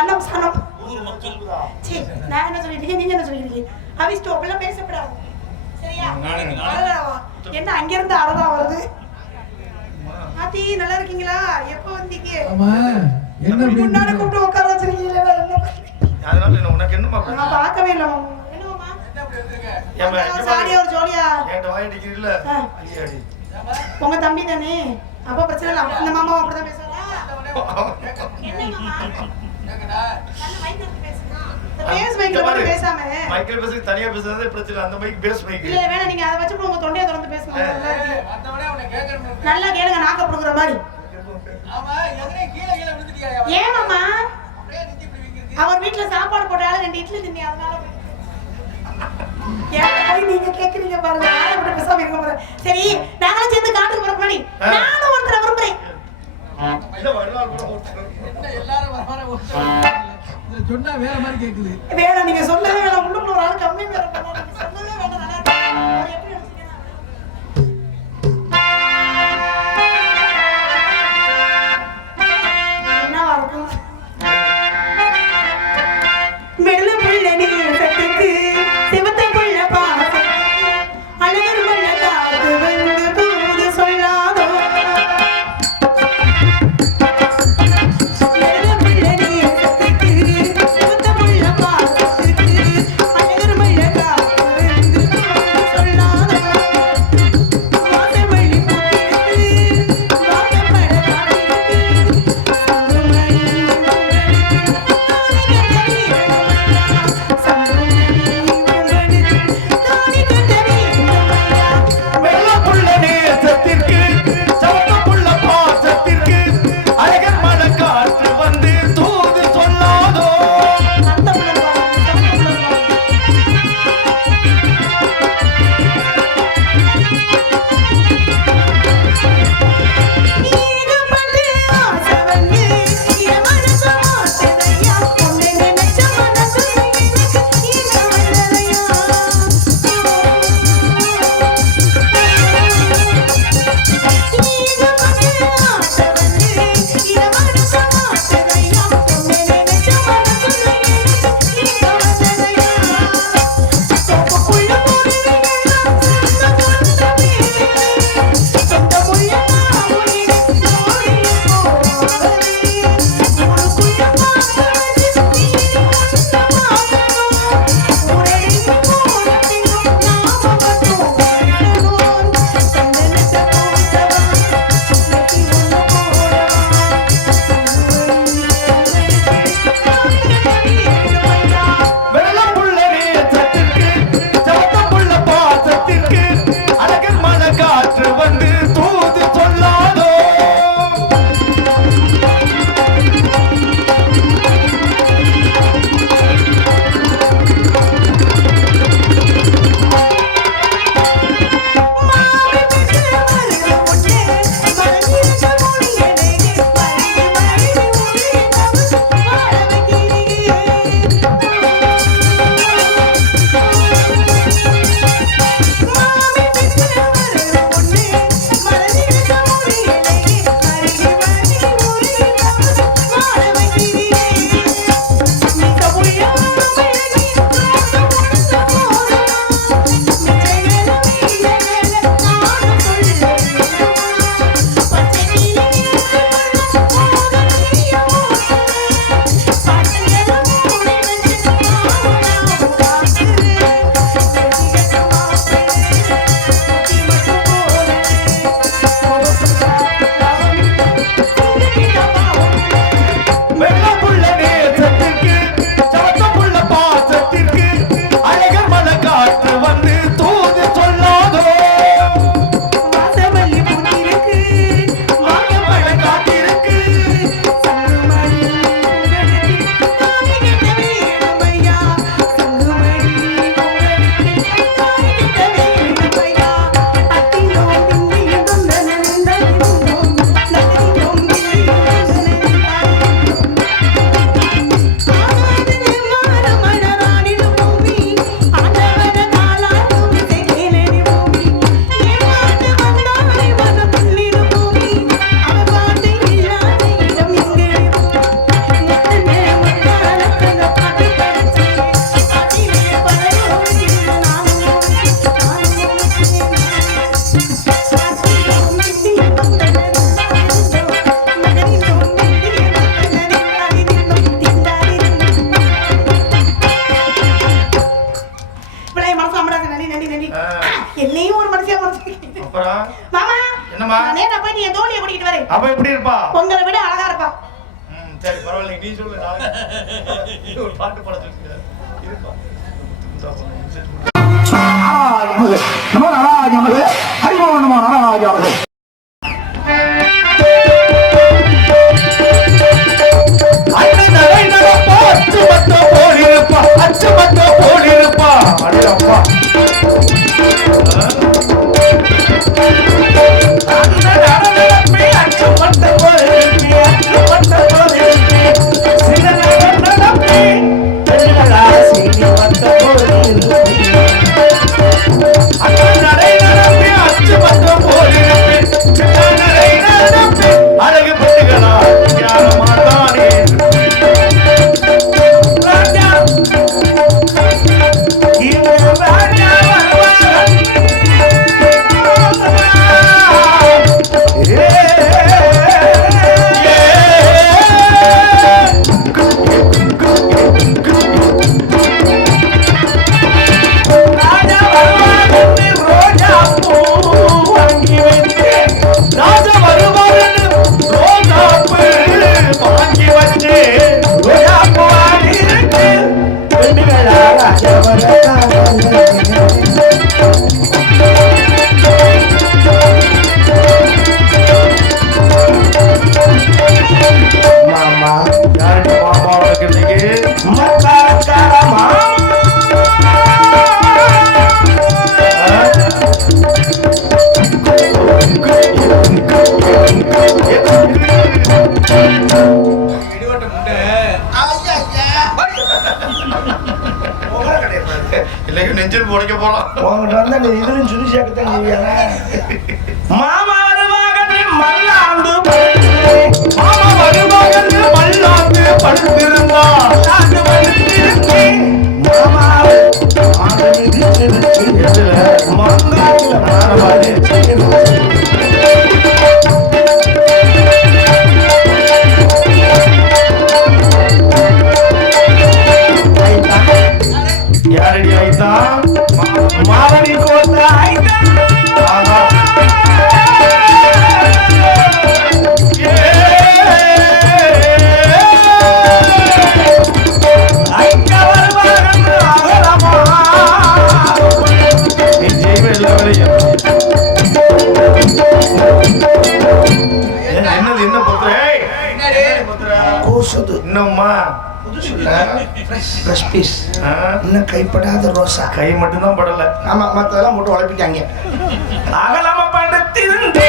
சனம் சனம் சரி நான் என்ன சொல்லிட்டீங்க நீங்க என்ன சொல்லிருக்கீங்க அவிஸ்டோ அப்பெல்லாம் பேசப்படாது சரியா என்ன அங்க இருந்து அறதா வருது ஆத்தி நல்லா இருக்கீங்களா எப்ப வந்தீங்க என்ன முன்னாடி கூப்பிட்டு உட்கார வச்சிருக்கீங்களா அதனால என்ன உனக்கு என்னமா நான் பார்க்கவே இல்ல என்னமா என்ன சாரியா ஒரு ஜோலியா ஏன்ட வாய் அடிக்கிறீல்ல அடி உங்க தம்பி தானே அப்ப பிரச்சனை இல்ல அந்த மாமா அப்படிதான் பேசுறா என்ன மாமா கேக்குடா நல்ல மைக் எடுத்து பேசுங்க பேஸ் மைக்ல மட்டும் பேசாம மைக்ல பேசுறது தனியா பேசுறதே பிரச்சனை அந்த மைக் பேஸ் மைக் இல்ல வேணா நீங்க அத வச்சு உங்க தொண்டைய திறந்து பேசுங்க நல்லா இருக்கு மத்தவனே அவனை கேக்குறேன் நல்லா கேளுங்க நாக்க புடுங்குற மாதிரி ஆமா எங்கனே கீழ விழுந்துட்டியா ஏன் மாமா அப்படியே நித்தி இப்படி விங்கிறது அவர் வீட்ல சாப்பாடு போட்டால ரெண்டு இட்லி தின்னி அதனால ஏன் நீங்க கேக்குறீங்க பாருங்க நான் இப்படி பேசாம இருக்க போறேன் சரி நாங்களும் சேர்ந்து காட்டுக்கு போற முன்னாடி நானும் ஒருத்தர விரும்புறேன் இல்ல வரலாம் கூட என்ன எல்லாரும் வர இத சொன்னா வேற மாதிரி கேக்குது வேணா நீங்க சொல்லவே வேணாம் உள்ளுக்குள்ள ஒரு ஆள் கம்மி வேற பண்ணாங்க நீங்க சொல்லவே வேணாம் நல்லா இருக்கு அவர் எப்படி நினைச்சீங்க என்ன வரும் மெல்ல புள்ள நீ சத்துக்கு சிவத்தை புள்ள பாசம் அழகர் புள்ள காத்து வந்து தூது சொல்லாதோ மெல்ல புள்ள நீ சத்துக்கு சிவத்தை புள்ள பாசத்துக்கு என்னையும் ஒரு மனுஷியா மனுஷன். அப்புறம் மாமா என்னம்மா? நானே நான் போய் என் தோழியை கூட்டிட்டு வரேன். அவ எப்படி இருப்பா? உங்களை விட அழகா இருப்பா. சரி பரவாயில்ல, நீ சொல்லு. ஒரு பாட்டு பாட சொல்லுங்க. இருப்பா. நமோ நாராஜ நமக ஹரிமோ நமோ நாராஜ நமக. அச்சமற்ற போலிருப்பா அடப்பா அழகு பெண்களா ஞானமாதானே நெஞ்சில் போடைக்க போலாம். உங்ககிட்ட வந்தா நீ இதுன்னு சொல்லி சேர்க்கத்தான் நீவியானா? மாமா வருவாகன்னு மல்லாந்து மாமா வருவாகன்னு மல்லாந்து படுத்திருந்தா மாமாவை யாரடி ஆயிட்டா மாவடி கோத்த ஆயிட்டா என்னது என்ன பத்திர கூசுது இன்னும்மா ஃப்ரெஷ் பீஸ் இன்னும் கைப்படாத ரோசா. கை மட்டும்தான் படல. ஆமா மத்ததெல்லாம் போட்டு உழைப்பிட்டாங்க. அகலம படுத்திருந்து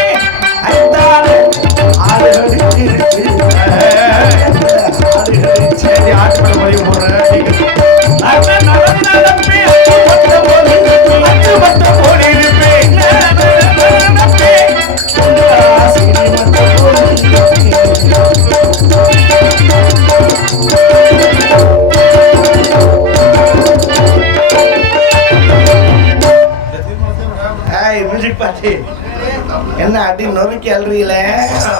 சரி ஆட்டு மதியம் போடுறேன். என்ன அடி நொறுக்கி அல்றீல?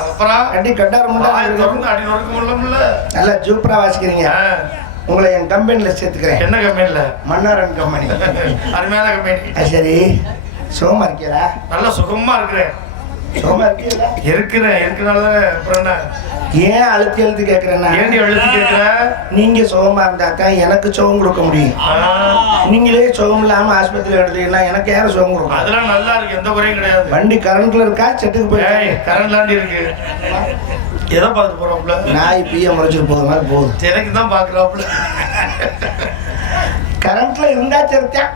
அப்புறம் அடி கட்டார நல்லா சூப்பரா வாசிக்கிறீங்க. உங்களை என் கம்பெனில சேர்த்துக்கிறேன். என்ன கம்பெனில? மன்னாரன் கம்பெனி. அருமையான கம்பெனி. சரி சோமா இருக்கீங்களா? நல்லா சுகமா இருக்கிறேன். சோமா இருக்கீங்களா? இருக்கிறனாலதான் அப்புறம் என்ன? ஏன் அழுத்தி அழுத்தி கேட்கிறேன்னா, ஏன் அழுத்தி கேட்கிற? நீங்க சுகமா இருந்தாதான் எனக்கு சுகம் கொடுக்க முடியும். நீங்களே சுகம் இல்லாம ஆஸ்பத்திரியில் எடுத்தீங்கன்னா எனக்கு யாரும் சுகம் கொடுக்கும்? அதெல்லாம் நல்லா இருக்கு, எந்த குறையும் கிடையாது. வண்டி கரண்ட்ல இருக்கா செட்டுக்கு போய்? கரண்ட் லாண்டி இருக்கு. எதை பார்த்து போறோம்ல? நாய் பிய முறைச்சிட்டு போகிற மாதிரி போகுது. எனக்கு தான் பாக்குறாப்புல. கரண்ட்ல இருந்தா சரித்தான்.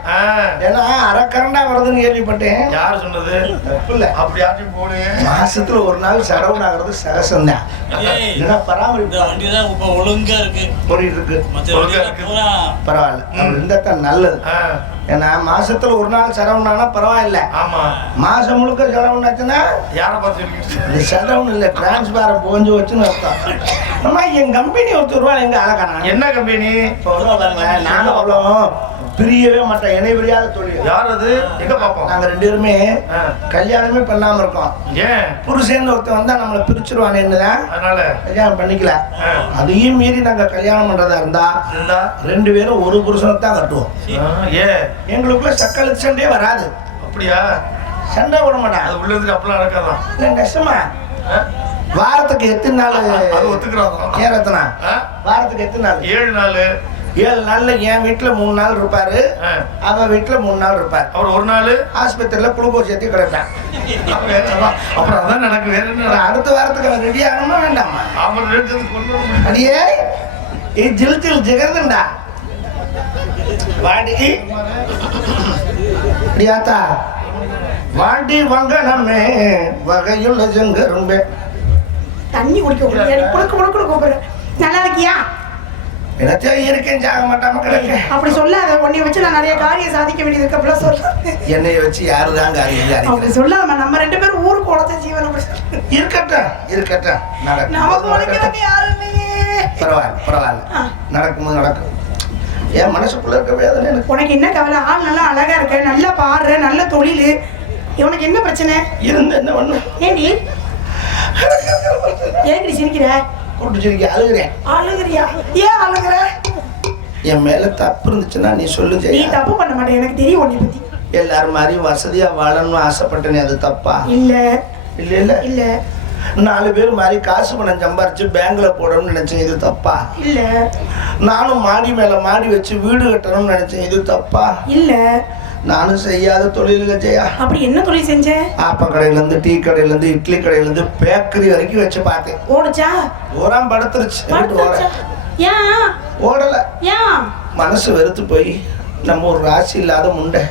ஏன்னா அரை கரண்டா வருதுன்னு கேள்விப்பட்டேன். யார் சொன்னது? இல்ல அப்படி யாரையும் போடு. மாசத்துல ஒரு நாள் சரவண ஆகிறது சகசம் தான். ஏன்னா பராமரிப்பு வண்டி தான் இப்ப ஒழுங்கா இருக்கு. ஓடிட்டு இருக்கு. பரவாயில்ல, அப்படி இருந்தா தான் நல்லது. ஏன்னா மாசத்துல ஒரு நாள் சரவணானா பரவாயில்ல. ஆமா, மாசம் முழுக்க சரவணாச்சுன்னா யாரை பார்த்து சரவணம் இல்ல டிரான்ஸ்பார போஞ்சு வச்சுன்னு அர்த்தம். அம்மா என் கம்பெனி ஒருத்தர் ரூபா எங்க அழகானா என்ன கம்பெனி? நானும் அவ்வளோ பிரியவே மாட்டேன். இணை பிரியாத தொழில். யார் அது? எங்க பாப்போம்? நாங்க 2 பேருமே கல்யாணமே பண்ணாம இருக்கோம். ஏன்? புருஷன் ஒருத்தன் வந்தா நம்மளை பிரிச்சிருவானேன்னுதான் அதனால கல்யாணம் பண்ணிக்கல. அதையும் மீறி நாங்க கல்யாணம் பண்றதா இருந்தா 2 பேரும் ஒரு புருஷனை தான் கட்டுவோம். ஏன்? எங்களுக்குள்ள சக்காலத்து சண்டையே வராது. அப்படியா? சண்டை போட மாட்டான். அது உள்ளதுக்கு அப்பெல்லாம் நடக்காதான். இல்லை கஷ்டமா வாரத்துக்கு எத்தனை நாள் அது ஒத்துக்கிறாங்க. ஏன் ரத்னா வாரத்துக்கு எத்தனை நாள்? 7 நாள். 7 நாள்ல என் வீட்டுல 3 நாள் இருப்பாரு, அவ வீட்டுல 3 நாள் இருப்பாரு. அவர் 1 நாள் ஆஸ்பத்திரியில குளுக்கோஸ் ஏற்றி கிடப்பேன். அப்புறம் அதான் நடக்கு. வேற என்ன? அடுத்த வாரத்துக்கு ரெடி ஆகணுமா வேண்டாமா? அவர் 2 கொண்டு அடியே ஜில் ஜில் ஜிகர்துண்டா வாடி அடியாத்தா வாடி வங்கனமே வகையுள்ள ஜங்கரும்பே. தண்ணி குடிக்க கூப்பிடுற. நல்லா இருக்கியா? என்னத்தையும் இருக்கேன் சாக மாட்டாம கிடக்க. அப்படி சொல்லாத. உன்னை வச்சு நான் நிறைய காரியம் சாதிக்க வேண்டியது அப்படிலாம் சொல்ல. என்னைய வச்சு யாருதான் காரியம் அப்படி சொல்லாம நம்ம 2 பேரும் ஊருக்கு உழைச்ச ஜீவனம் இருக்கட்டும் இருக்கட்டும். நமக்கு உழைக்கிறதுக்கு யாரும் இல்லையே. பரவாயில்ல நடக்கும்போது நடக்கும். என் மனசுக்குள்ள இருக்க வேதனை எனக்கு. உனக்கு என்ன கவலை? ஆள் நல்லா அழகா இருக்க, நல்லா பாடுற, நல்ல தொழில். இவனுக்கு என்ன பிரச்சனை? இருந்து என்ன பண்ணு? ஏண்டி ஏங்கடி சிரிக்கிற? கூட்டு சிரிக்க அழுகிறேன். அழுகிறியா? ஏன் அழுகிற? என் மேல தப்பு இருந்துச்சுன்னா நீ சொல்லு. நீ தப்பு பண்ண மாட்டேன், எனக்கு தெரியும் உன்னை பத்தி. எல்லாரும் மாதிரியும் வசதியா வாழணும்னு ஆசைப்பட்டேனே, அது தப்பா? இல்ல இல்ல இல்ல இல்ல. 4 பேர் மாதிரி காசு பணம் சம்பாரிச்சு பேங்க்ல போடணும்னு நினைச்சேன், இது தப்பா? இல்ல. நானும் மாடி மேல மாடி வச்சு வீடு கட்டணும்னு நினைச்சேன், இது தப்பா? இல்ல. நானும் செய்யாத தொழிலுங்க ஜெயா. அப்படி என்ன தொழில் செஞ்ச? ஆப்ப கடையில இருந்து, டீ கடையில இருந்து, இட்லி கடையில இருந்து, பேக்கரி வரைக்கும் வச்சு பார்த்தேன். ஓடுச்சா? ஓராம் படுத்துருச்சு. ஏன் ஓடல? ஏன்? மனசு வெறுத்து போய் நம்ம ஒரு ராசி இல்லாத முண்டை,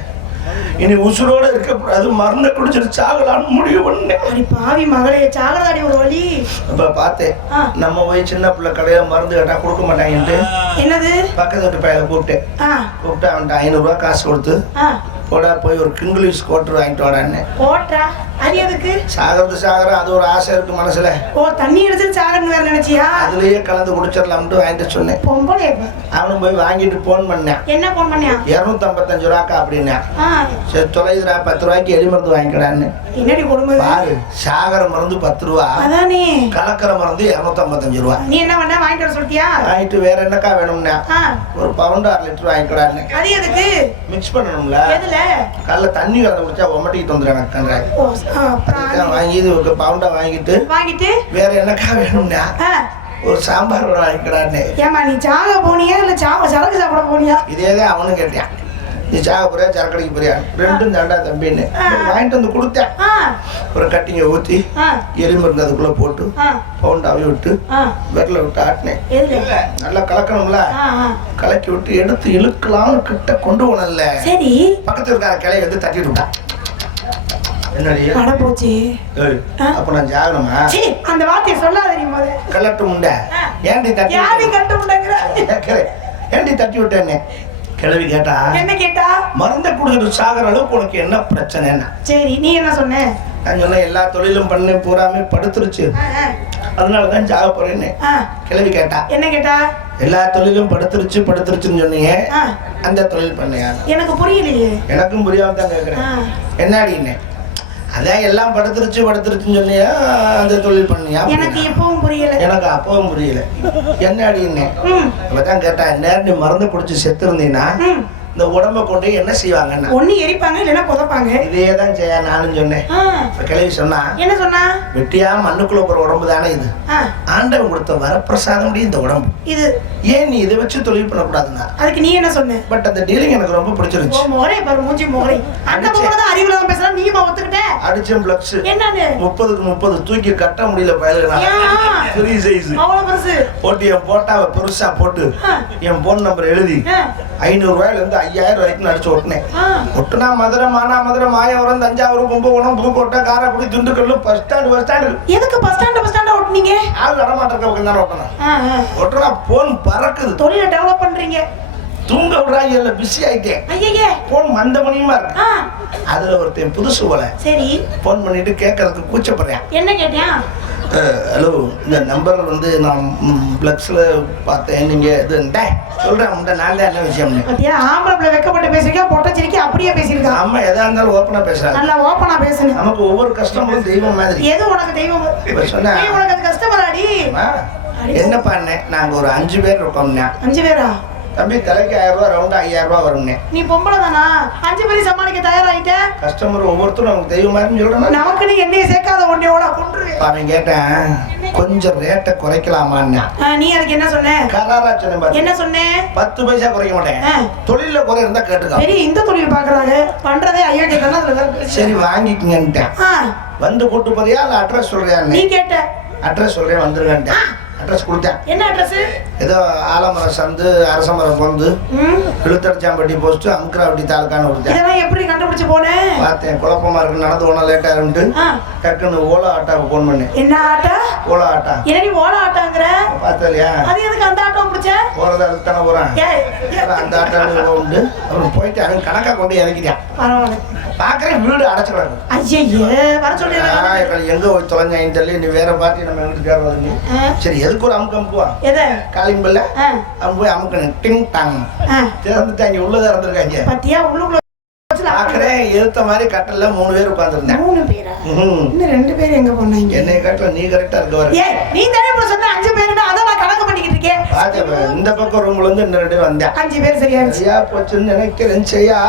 இனி உசுரோட இருக்கக்கூடாது, மருந்தை குடிச்சிட்டு சாகலான்னு முடிவு பண்ணேன். அடி பாவி மகளே, சாகலாடி ஒரு வழி. அப்ப பார்த்தேன், நம்ம போய் சின்ன பிள்ளை கடையில மருந்து கேட்டா கொடுக்க மாட்டாங்கன்ட்டு என்னது பக்கத்து வீட்டு பையனை கூப்பிட்டு அவன்கிட்ட 500 ரூபா காசு கொடுத்து போடா போய் ஒரு கிங்கிலீஷ் கோட்டர் வாங்கிட்டு வாடான்னு. கோட்டா? அது எதுக்கு? சாகரம் அது ஒரு ஆசை இருக்கு மனசுல. ஓ, தண்ணி அடிச்சு சாகரன்னு வேற நினைச்சியா? அதுலயே கலந்து குடிச்சிடலாம்னு வாங்கிட்டு சொன்னேன். பொம்பளை அவனும் போய் வாங்கிட்டு போன் பண்ணேன். என்ன போன் பண்ணியா? 255 ரூபாக்கா அப்படின்னா. சரி தொலைதுரா 10 ரூபாய்க்கு எலி மருந்து வாங்கிக்கடான்னு. என்னடி கொடுமை பாரு, சாகர மருந்து 10 ரூபா, அதானே கலக்கிற மருந்து 255 ரூபா. நீ என்ன பண்ண? வாங்கிட்டு வர சொல்லிட்டியா? வாங்கிட்டு வேற என்னக்கா வேணும்னா ஒரு பவுண்ட் 1/2 லிட்டர் வாங்கிக்கடான்னு. அது எதுக்கு? மிக்ஸ் பண்ணணும்ல. எதுல? கல்ல தண்ணி கலந்து குடிச்சா ஒமட்டிட்டு வந்துடும் எனக்கு. வாங்கி இது ஒரு பவுண்டா வாங்கிட்டு வேற என்னக்கா வேணும்னா ஒரு சாம்பார் வாங்கிக்கடான்னு. ஏமா நீ சாக போனியா இல்ல சரக்கு சாப்பிட போனியா? இதேதான் அவனும் கேட்டான். நீ சாக போறியா சரக்கடைக்கு போறியா? 2ம் தாண்டா தம்பின்னு வாங்கிட்டு வந்து கொடுத்தேன். ஒரு கட்டிங்க ஊத்தி எலி மருந்து அதுக்குள்ள போட்டு பவுண்டாவே விட்டு விரல விட்டு ஆட்டினேன். நல்லா கலக்கணும்ல. கலக்கி விட்டு எடுத்து இழுக்கலாம்னு கிட்ட கொண்டு போனல. சரி பக்கத்துல இருக்கார கிளைய வந்து தட்டிட்டு விட்டான். என்னடி அட போச்சு. அப்ப நான் ஜாகணுமா? அந்த வார்த்தையை சொல்லாத நீ முதல்ல. கலட்டு முண்டை ஏண்டி தட்டி? யாரை கலட்டு முண்டைங்கற? ஏண்டி தட்டி விட்டேன்னு கிளவி கேட்டா. என்ன கேட்டா? மருந்தை குடிச்சிட்டு சாகர அளவுக்கு உனக்கு என்ன பிரச்சனைன்னா. சரி நீ என்ன சொன்ன? நான் சொன்னேன் எல்லா தொழிலும் பண்ண பூராமே படுத்துருச்சு, அதனாலதான் சாக போறேன்னு. கிளவி கேட்டா. என்ன கேட்டா? எல்லா தொழிலும் படுத்துருச்சுன்னு சொன்னீங்க, அந்த தொழில் பண்ணியா? எனக்கு புரியலையே. எனக்கும் புரியாம தான் கேட்கிறேன். என்னடின்னு? அதான் எல்லாம் படுத்துருச்சுன்னு சொன்னியா, அந்த தொழில் பண்ணியா? எனக்கு எப்பவும் புரியல. எனக்கு அப்பவும் புரியல. என்னடின்னு அப்பதான் கேட்டா, நேரம் நீ மருந்து குடிச்சு செத்து இருந்தீங்கன்னா இந்த உடம்ப கொண்டு என்ன செய்வாங்கன்னா, ஒண்ணு எரிப்பாங்க இல்லைன்னா புதைப்பாங்க. இதேதான் செய்ய நானும் சொன்னேன். கிளவி சொன்னா. என்ன சொன்னா? வெட்டியா மண்ணுக்குள்ள போற உடம்பு தானே இது, ஆண்டவன் கொடுத்த வரப்பிரசாதம் இந்த உடம்பு இது, ஏன் நீ இதை வச்சு தொழில் பண்ணக்கூடாதுன்னா. அதுக்கு நீ என்ன சொன்ன? பட் அந்த டீலிங் எனக்கு ரொம்ப பிடிச்சிருச்சு. மோரே பாரு மூஞ்சி மோரே. அந்த போறத அறிவுலகம் பேசலாம், நீ ஒத்துக்கிட்ட. அடிச்சம் பிளக்ஸ் என்னது 30க்கு 30 தூக்கி கட்ட முடியல பயலுனா. ஃப்ரீ சைஸ் அவ்வளவு பெருசு போட்டு என் போட்டாவை பெருசா போட்டு என் போன் நம்பர் எழுதி 500 ரூபாயில இருந்து 5000 வரைக்கும் நடிச்சு ஒட்டினேன். ஒட்டுனா மதுரை, மானாமதுரை, மாயவரம், தஞ்சாவூர், கும்பகோணம், புதுக்கோட்டை, காரைக்குடி, திண்டுக்கல், பஸ் ஸ்டாண்ட். எதுக்கு பஸ் ஸ்டாண்ட் ஓட்டுனீங்க? ஆள் நடமாட்டக்க பக்கம் தான் ஓட்டணும். ஒட்டுனா போன் பறக்குது. தொழிலை டெவலப் பண்றீங்க. தூங்க விடுறாங்க இல்ல, பிஸி ஆயிட்டேன். ஐயே போன் மந்தமணியுமா இருக்கு. அதுல ஒருத்தன் புதுசு போல. சரி போன் பண்ணிட்டு கேட்கறதுக்கு கூச்சப்படுறேன். என்ன கேட்டியா? ஹலோ, இந்த நம்பர் வந்து நான் பிளக்ஸில் பார்த்தேன். நீங்கள் இது சொல்கிறேன் முட்டை நான் தான் என்ன விஷயம். பாத்தியா, ஆம்பளை பிள்ளை வெக்கப்பட்டு பேசிருக்கா, பொட்டச்சிரிக்கி அப்படியே பேசியிருக்கா. அம்மா எதா இருந்தாலும் ஓப்பனாக பேசுறாங்க. நல்லா ஓப்பனா பேசணும். நமக்கு ஒவ்வொரு கஸ்டமரும் தெய்வம் மாதிரி. எது உனக்கு தெய்வம்? இப்போ சொன்னா உனக்கு அது கஸ்டமர் அடி. என்ன பண்ணேன், நாங்கள் ஒரு 5 பேர் இருக்கோம்னா. 5 பேரா? தம்பி தலைக்கு 1000 ரூபா, ரவுண்டா 5000 ரூபா வரும்னே. நீ பொம்பளை தானா? 5 பேரையும் சமாளிக்க தயாராகிட்ட? கஸ்டமர் ஒவ்வொருத்தரும் நமக்கு தெய்வம் மாதிரி சொல்றேன். நமக்கு நீ என்னைய சேர்க்காத ஒன்றையோட கொண்டுருவேன். அவன் கேட்டேன், கொஞ்சம் ரேட்டை குறைக்கலாமான்னு. நீ அதுக்கு என்ன சொன்ன? கராரா சொன்னேன். என்ன சொன்னேன்? 10 பைசா குறைக்க மாட்டேன். தொழில குறை இருந்தா கேட்டுக்கா. சரி, இந்த தொழில் பாக்குறாங்க பண்றதே ஐயா கேட்கணும். அதுல சரி வாங்கிக்கங்கன்ட்டேன். வந்து கூட்டு போறியா இல்ல அட்ரஸ் சொல்றியா? நீ கேட்ட அட்ரஸ் சொல்றேன், வந்துருங்கன்ட்டேன். அட்ரஸ் கொடுத்தேன். என்ன அட்ரஸ்? ஏதோ ஆலமரம் சந்து, அரசமரம் பொந்து, இழுத்தடிச்சாம்பட்டி போஸ்ட், அமுக்கராவட்டி தாலுக்கான்னு கொடுத்தேன். இதெல்லாம் எப்படி கண்டுபிடிச்சு போனேன்? பார்த்தேன் குழப்பமா இருக்கு, நடந்து ஒன்றும் லேட் ஆகிட்டு டக்குன்னு ஓலா ஆட்டாவுக்கு போன் பண்ணேன். என்ன ஆட்டா? ஓலா ஆட்டா. என்னடி ஓலா ஆட்டாங்கிற? பார்த்தலையா? அது எதுக்கு அந்த ஆட்டோ பிடிச்ச? போறதா தானே போறேன். அந்த ஆட்டோ உண்டு. அப்புறம் போயிட்டு அவன் கணக்கா கொண்டு இறக்கிட்டான். பரவாயில்ல. பாக்குறேன் வீடு அடைச்சிக்கிறாங்க. ஐயே வர சொல்லி எங்க போய் தொலைஞ்சாயின்னு சொல்லி நீ வேற பார்ட்டி நம்ம எங்கிட்டு வருது. சரி எதுக்கு ஒரு அமுக்கு அமுக்குவா? எதை? காலிங் பல்ல அவன் போய் அமுக்கணும். டிங் டாங் திறந்துட்டாங்க. உள்ளதா இருந்திருக்காங்க. பத்தியா உள்ளுக்குள்ள பாக்குறேன் எழுத்த மாதிரி கட்டல 3 பேர் உட்கார்ந்துருந்தேன். 3 பேரா? இன்னும் 2 பேர் எங்க போனாங்க? என்னைய கட்டல நீ கரெக்டா இருக்க வர. ஏய் நீ தானே இப்ப சொன்ன 5 பேருன்னு, அத நான் கணக்கு பண்ணிக்கிட்டு இருக்கேன். பாத்து இந்த பக்கம் ரூம்ல இருந்து இன்னும் 2 பேர் வந்தேன். 5 பேர் சரியா போச்சுன்னு நினைக்கிறேன். செய்யா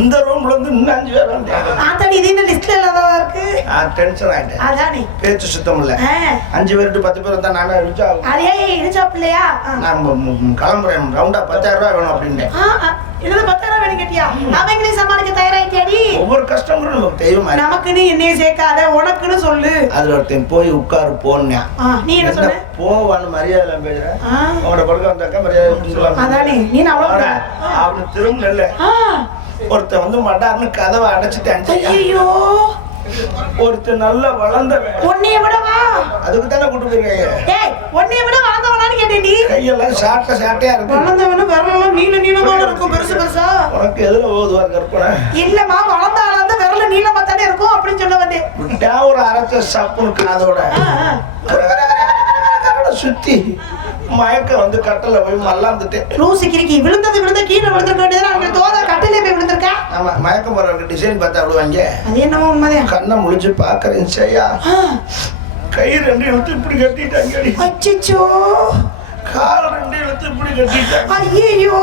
இந்த ரூம்ல இருந்து இன்னும் 5 பேர் வந்தாங்க. ஆத்தாடி இது இந்த லிஸ்ட்ல இல்லதா இருக்கு. டென்ஷன் ஆயிட்டேன். அதானே பேச்சு சுத்தம் இல்ல. 5 பேர் டு 10 பேர் வந்தா நானே இழுச்சா. அதே இழுச்சா பிள்ளையா? நான் கிளம்புறேன். ரவுண்டா 10000 ரூபாய் வேணும் அப்படின்ட்டேன். இதுல 10000 வேணும் கேட்டியா? அவங்களே சமாளிக்க தயாராயிட்டியாடி? ஒவ்வொரு கஸ்டமரும் நமக்கு தெய்வம். நமக்குன்னு என்னைய சேர்க்காத, உனக்குன்னு சொல்லு. அதுல ஒருத்தன் போய் உட்காரு போன்னேன். நீ என்ன சொன்ன? போவான்னு மரியாதை பேசுறேன். அவனோட படுக்க வந்தாக்கா மரியாதை சொல்லலாம். அதானே நீ அவ்வளவு அவனு திரும்ப இல்ல. ஒருத்தன் வந்து மட்டார்னு கதவை அடைச்சிட்டான். ஐயோ ஒருத்தன் நல்லா வளர்ந்தவன். உன்னைய விடவா? அதுக்கு தானே கூட்டு போயிருக்காங்க. ஏய் உன்னைய விட வளர்ந்தவனான்னு கேட்டேன்டி. கையெல்லாம் சாட்டையா இருக்கு. வளர்ந்தவனு விரலெல்லாம் நீளமா இருக்கும், பெருசு பெருசா. உனக்கு எதுல ஓதுவா கற்பனை? இல்லம்மா, வளர்ந்த ஆளா இருந்தா விரல நீளமா தானே இருக்கும் அப்படின்னு சொல்ல வந்தேன். விட்டா ஒரு அரைச்ச சப்புனுக்கு அதோட சுத்தி மயக்க வந்து கட்டல போய் மல்லாந்துட்டேன். லூசு கிறுக்கி விழுந்த கீழே விழுந்திருக்க வேண்டியது. அவங்க தோத கட்டிலே போய் விழுந்திருக்கா. ஆமா, மயக்கம் போறவங்க டிசைன் பார்த்தா விடுவாங்க. அது என்னமோ உண்மைதான். கண்ணை முழிச்சு பாக்குறேன். செய்யா கை 2 இழுத்து இப்படி கட்டிட்டாங்க. அச்சச்சோ. கால் 2 இழுத்து இப்படி கட்டிட்டாங்க. ஐயோ.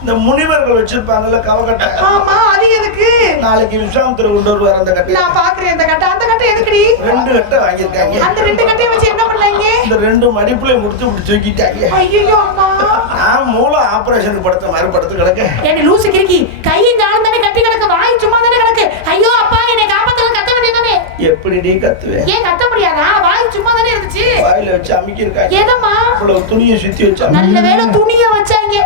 இந்த முனிவர்கள் வச்சிருப்பாங்கல்ல கவகட்டை. ஆமா, அது எதுக்கு? நாளைக்கு விஸ்வாமித்திர கொண்டு வருவார் அந்த கட்டை. நான் பாக்குறேன் அந்த கட்டை. அந்த கட்டை எதுக்குடி? 2 கட்டை வாங்கியிருக்காங்க. அந்த 2 கட்டையை வச்சு என்ன பண்ணாங்க? இந்த 2 மடிப்புல முடிச்சு இப்படி தூக்கிட்டாங்க. ஐயோ அம்மா. நான் மூளை ஆபரேஷனுக்கு படுத்த மாதிரி படுத்து கிடக்க. ஏடி லூசு கிறுக்கி, கையும் காலும் தானே கட்டி கிடக்கு, வாய் சும்மா தானே கிடக்கு. ஐயோ அப்பா என்னை காப்பாத்துங்க, கத்த வேண்டியதானே. எப்படி நீ கத்துவேன்? ஏன் கத்த முடியாதா? வாய் சும்மா தானே இருந்துச்சு. வாயில வச்சு அமுக்கி இருக்காங்க. ஏதம்மா? இவ்வளவு துணியை சுத்தி வச்சு. நல்ல வேளை துணியை வச்சாங்க.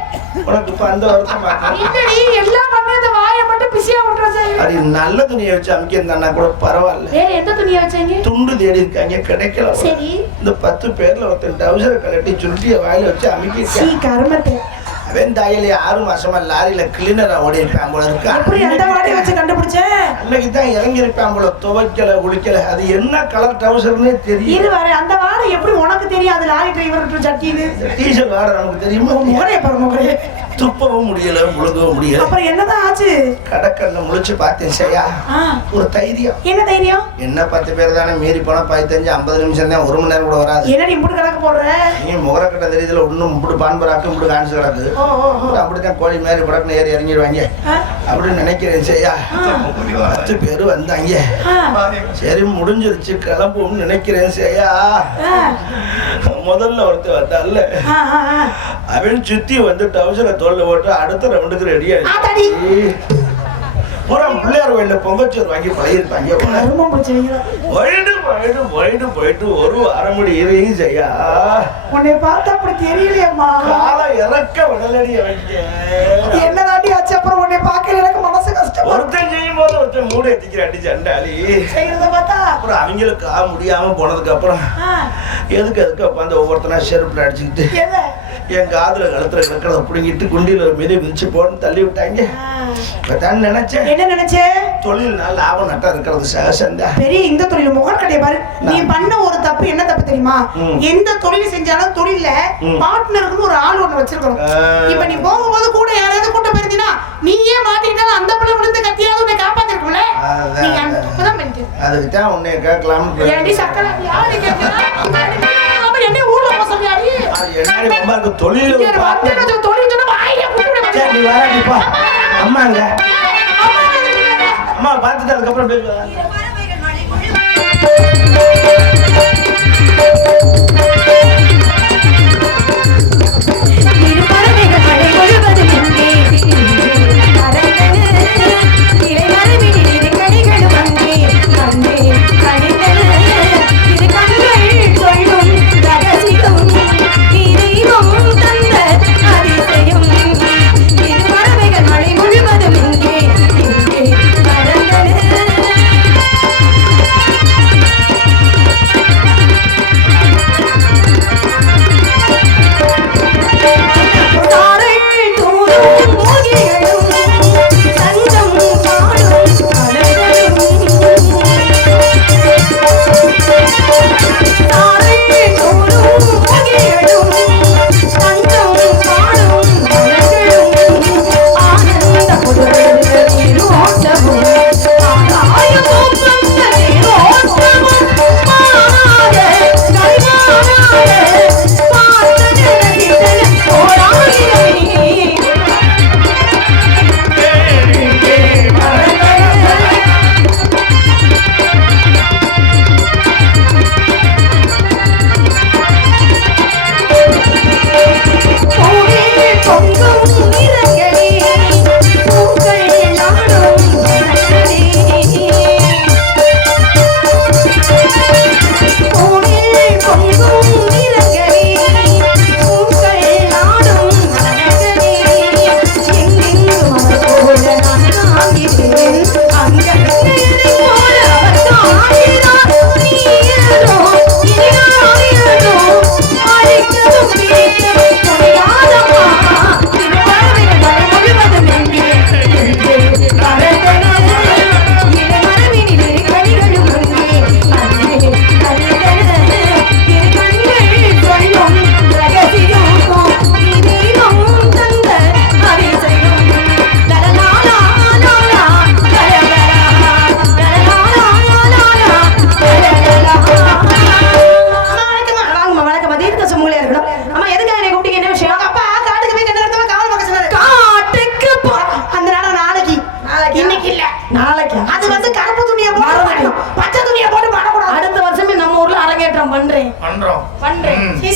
உனக்கு இப்ப அந்த வருத்தமா? இல்லடி, எல்லாம் பண்ணி அந்த வாயை மட்டும் பிசியா விட்டுறா. அது நல்ல துணியை வச்சு அமுக்கி இருந்தா கூட பரவாயில்ல. வேற எந்த துணியை வச்சாங்க? துண்டு தேடி இருக்காங்க, கிடைக்கல. சரி, இந்த 10 பேர்ல ஒருத்தன் டவுசரை கலட்டி சுருட்டிய வாயில வச்சு அமுக்கி இருக்கான். கருமத்தை. அவன் தாயிலே 6 மாசமா லாரியில கிளீனரா ஓடி இருப்பான் போல இருக்கா. எப்படி அந்த வாடையை வச்சு கண்டுபிடிச்ச? அன்னைக்கு தான் இறங்கி இருப்பான் போல. துவைக்கல குளிக்கல. அது என்ன கலர் டவுசர்னே தெரியும். இரு வர அந்த வாடை எப்படி உனக்கு தெரியும்? அது லாரி டிரைவர் சட்டின்னு. டீசல் வாடை நமக்கு தெரியுமா? முகரே பாரு, முகரே. துப்பவும் முடியல, முழுகவும் முடியல. அப்புறம் என்னதான் ஆச்சு? கடற்கண்ண முழிச்சு பார்த்தேன். செய்யா ஒரு தைரியம். என்ன தைரியம்? என்ன 10 பேர் தானே, மீறி போனா 15 50 நிமிஷம் தான், 1 மணி நேரம் கூட வராது. என்னடி இம்புட்டு கணக்கு போடுற? நீ முகரக்கட்ட தெரியுதுல, ஒன்னும் இப்படி பான்பராக்கு இப்படி காணிச்சு கிடக்கு. அப்படித்தான் கோழி மாதிரி படக்குன்னு ஏறி இறங்கிடுவாங்க அப்படின்னு நினைக்கிறேன். செய்யா 10 பேர் வந்தாங்க. சரி முடிஞ்சிருச்சு, கிளம்பும்னு நினைக்கிறேன். செய்யா முதல்ல ஒருத்தர் வந்தால அவன் சுத்தி வந்து டவுசரை தோல்ல போட்டு அடுத்த ரவுண்டுக்கு ரெடி ஆயிடுச்சு. பூரா பிள்ளையார் கோயில பொங்கச்சோறு வாங்கி பழகிருப்பாங்க. போயிட்டு ஒரு அரைமணி இதையும் செய்யா உன்னை பார்த்தா அப்படி தெரியலையம்மா. காலை இறக்க விடலடி. என்னதாண்டி ஆச்சு? அப்புறம் உன்னை பார்க்க எனக்கு மனசு கஷ்டம். ஒருத்தன் செய்யும் போது ஒருத்தன் மூட எத்திக்கிறாண்டி சண்டாளி. செய்யறத பார்த்தா அப்புறம் அவங்களுக்கு முடியாம போனதுக்கு அப்புறம் எதுக்கு உட்காந்து ஒவ்வொருத்தனா செருப்புல அடிச்சுக்கிட்டு என் காதுல கழுத்துல கிடக்கிறத பிடிங்கிட்டு குண்டியில மீது மிதிச்சு போன்னு தள்ளி விட்டாங்க. இப்பதான் நினைச்சேன். என்ன நினைச்சே? தொழில் லாபம் நட்டம் இருக்கிறது சகசந்தா. பெரிய இந்த தொழில் முகக்கடைய பாரு. நீ பண்ண ஒரு தப்பு என்ன தப்பு தெரியுமா? எந்த தொழில் செஞ்சாலும் தொழில்ல பார்ட்னருக்கு ஒரு ஆள் ஒண்ணு வச்சிருக்கணும். இப்ப நீ போகும்போது கூட யாராவது கூட்ட போயிருந்தீனா நீயே மாட்டிக்கிட்டாலும் அந்த பிள்ளை விழுந்து கத்தியாவது உன்னை காப்பாத்திருக்கும்ல. நீ அந்த தப்பு தான் பண்ணிட்ட. அதுக்கு தான் உன்னை கேட்கலாம். ஏடி சக்கரை யாரு கேக்குறா? அப்ப என்ன ஊர்ல போக சொல்றியாடி? என்னடி அம்மாக்கு தொழில் தொழில் சொன்னா வாயில புடிச்சு. சரி நீ வாடி போ. அம்மாங்க. அம்மா பார்த்துட்டு அதுக்கப்புறம் பேசுவாங்க.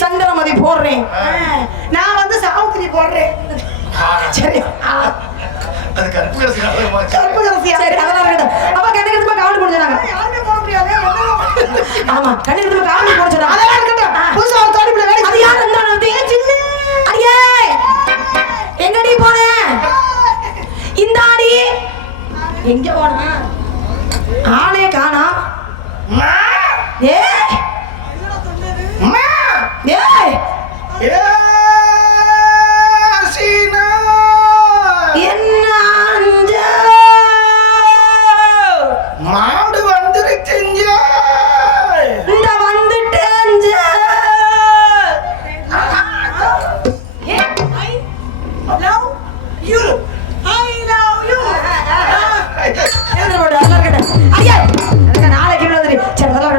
சங்கரமதி போடுறேன். நான் வந்து சாவுத்திரி போடுறேன். சரி அது கற்பகரசி சரி அதெல்லாம் வேண்டாம். அப்ப கண்ணகிருத்தமா காவல் போடுறாங்க. யாருமே போட முடியாது. ஆமா கண்ணகிருத்தமா காவல் போடுறாங்க. அதெல்லாம் இருக்கட்டும். புதுசா ஒரு தோடி பிள்ளை வேலை. அது யார் அந்த வந்து சின்ன அடியே எங்கடி போற? இந்த ஆடி எங்க போனா? ஆளே காணா. ஏ என்ன மாடு வந்துருச்சுங்க. இந்த வந்துட்டேன்.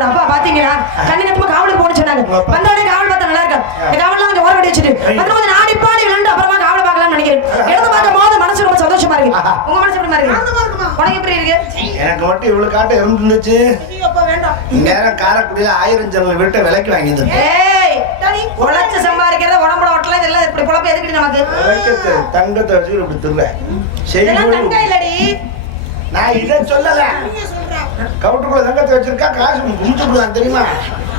அப்பா பாத்தீங்களா கண்ணினத்துமா காவலுக்கு போன சொன்னாங்க. வந்தோடனே காவல் பார்த்தா நல்லா இருக்கும். காவல்லாம் கொஞ்சம் ஓர கட்டி வச்சுட்டு வந்து நாடி பாடி விளையாண்டு அப்புறமா காவலை பார்க்கலாம்னு நினைக்கிறேன். இடத்த பார்க்கும் போது மனசு ரொம்ப சந்தோஷமா இருக்கு. உங்க மனசு எப்படி இருக்கு? உனக்கு எப்படி இருக்கு? எனக்கு மட்டும் இவ்வளவு காட்டு இருந்துச்சு. நேரம் காரக்குடியில 1000 ஜன்னல் வீட்டை விலைக்கு வாங்கிது. உழைச்சு சம்பாதிக்கிறத உடம்புல ஒட்டல இதெல்லாம் இப்படி குழப்பம் எதுக்கிட்டு நமக்கு? தங்கத்தை வச்சு இப்படி திரும்ப தங்க இல்லடி. நான் இதை சொல்லல. கவுட்டுக்குள்ள தங்கத்தை வச்சிருக்கா காசு கும்பிட்டுலாம் தெரியுமா?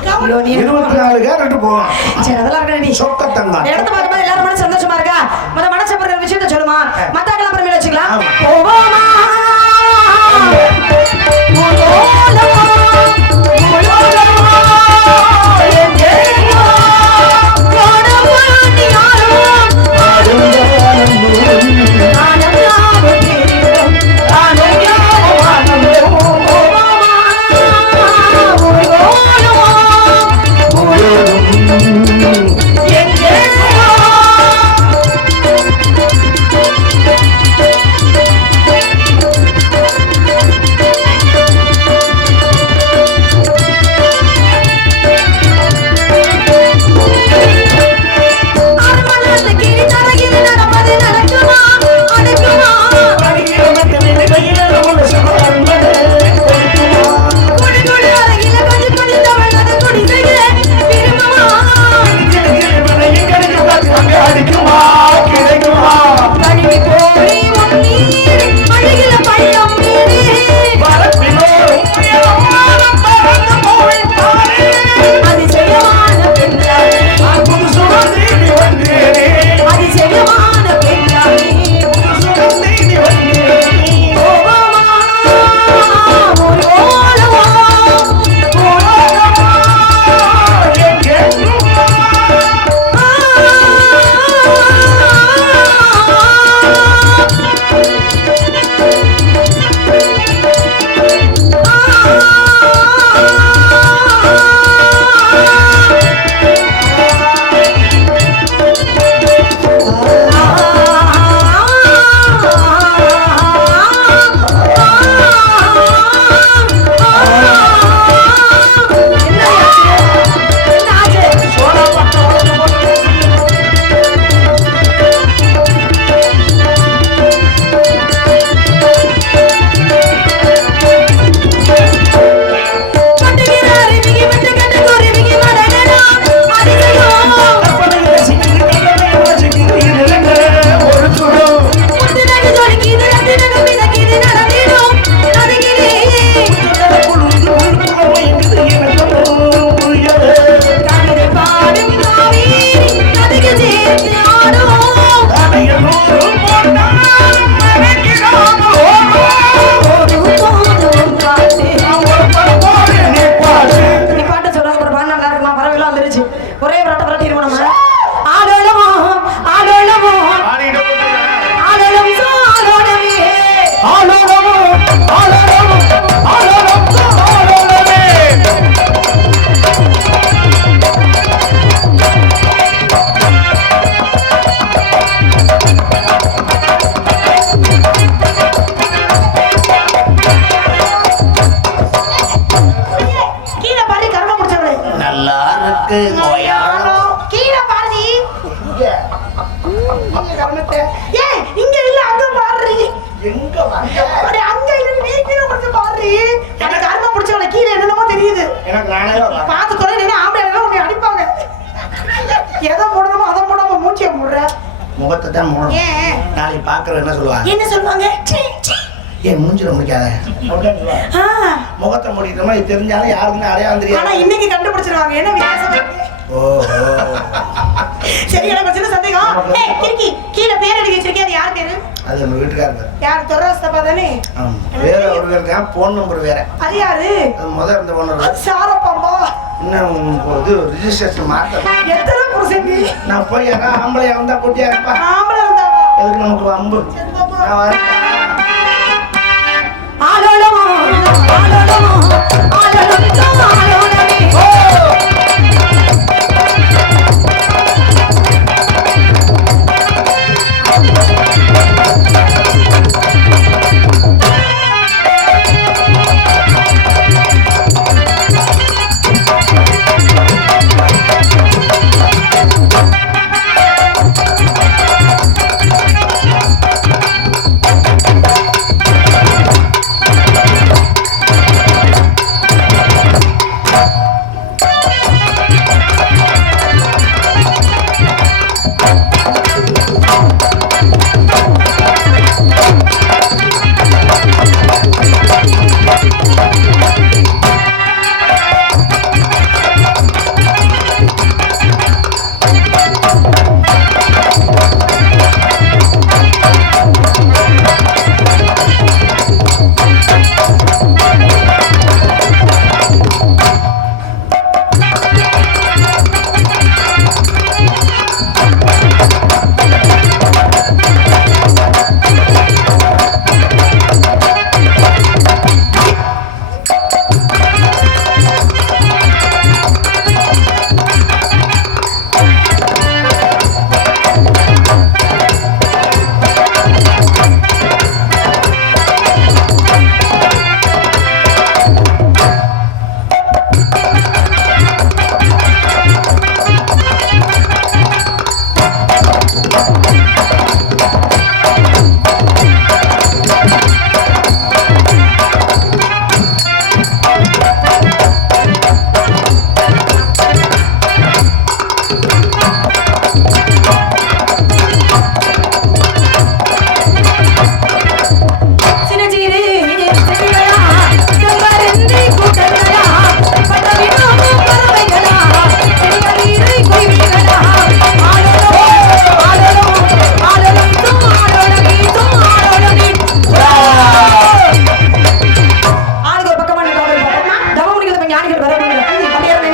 24 கேரட் போகும். சரி அதெல்லாம் இருக்கடி. சொக்க தங்கம். இடத்த பார்க்கும்போது எல்லாரும் மனசு சந்தோஷமா இருக்கா? முத மனசு பிறகு விஷயத்த சொல்லுமா? மத்தாக்கலாம் அப்புறமேல வச்சுக்கலாம். போவோமா ஆனந்தம் ஒரே விரட்ட விரட்டிடுவோம் நம்ம. ஆடோளமோ ஆடோளமோ ஆடோளம் ஆடோளமே ஆடோளமோ ஆடோளமோ ஆடோளம் ஆடோளமே. கீழே பாரு கர்ம முடிச்சவளே. நல்லா இருக்கு கீழே பாரு. ஏய் இங்க இல்ல அங்க பாரு. எங்க அட அங்க இல்ல நீ கீழே முடிச்சு பாரு. எனக்கு கர்ம முடிச்சவளே கீழே என்னமோ தெரியுது. எனக்கு நானே பார்த்து தொலை நீ ஆம்பளை உன்னை அடிப்பாங்க. எதை போடணுமோ அதை போடாம மூச்சியை போடுற. முகத்தை தான் மூடணும். ஏன் நாளைக்கு பாக்குற என்ன சொல்லுவாங்க? என்ன சொல்லுவாங்க? ஏன் மூஞ்சில முடிக்காத முகத்தை முடிக்கிற மாதிரி தெரிஞ்சாலும் யாருக்குன்னு அடையாளம் ஆனா தெரியாது. இன்னைக்கு கண்டுபிடிச்சிருவாங்க. என்ன வித்தியாசம் இருக்கு? ஓஹோ சரி எனக்கு சின்ன சந்தேகம். ஏய் கிறுக்கி கீழே பேர் எழுதி வச்சிருக்கே அது யார் பேரு? அது நம்ம வீட்டுக்காரர். யார் தொரஸ்தபா தானே? ஆமா வேற ஒரு பேர் தான். போன் நம்பர் வேற. அது யாரு? அது முதல் இருந்த போன் நம்பர். சாரப்பாம்பா. இன்னும் இது ரிஜிஸ்ட்ரேஷன் மாத்தணும். எத்தனை புருஷன் நீ? நான் போய் யாரா ஆம்பளையா வந்தா போட்டியா இருப்பா. ஆம்பளை வந்தாவா? எதுக்கு நமக்கு அம்பு? சரி பாப்பா. நான் வரேன். ஆலோலமோ ஆலோலமோ ஆலோலமோ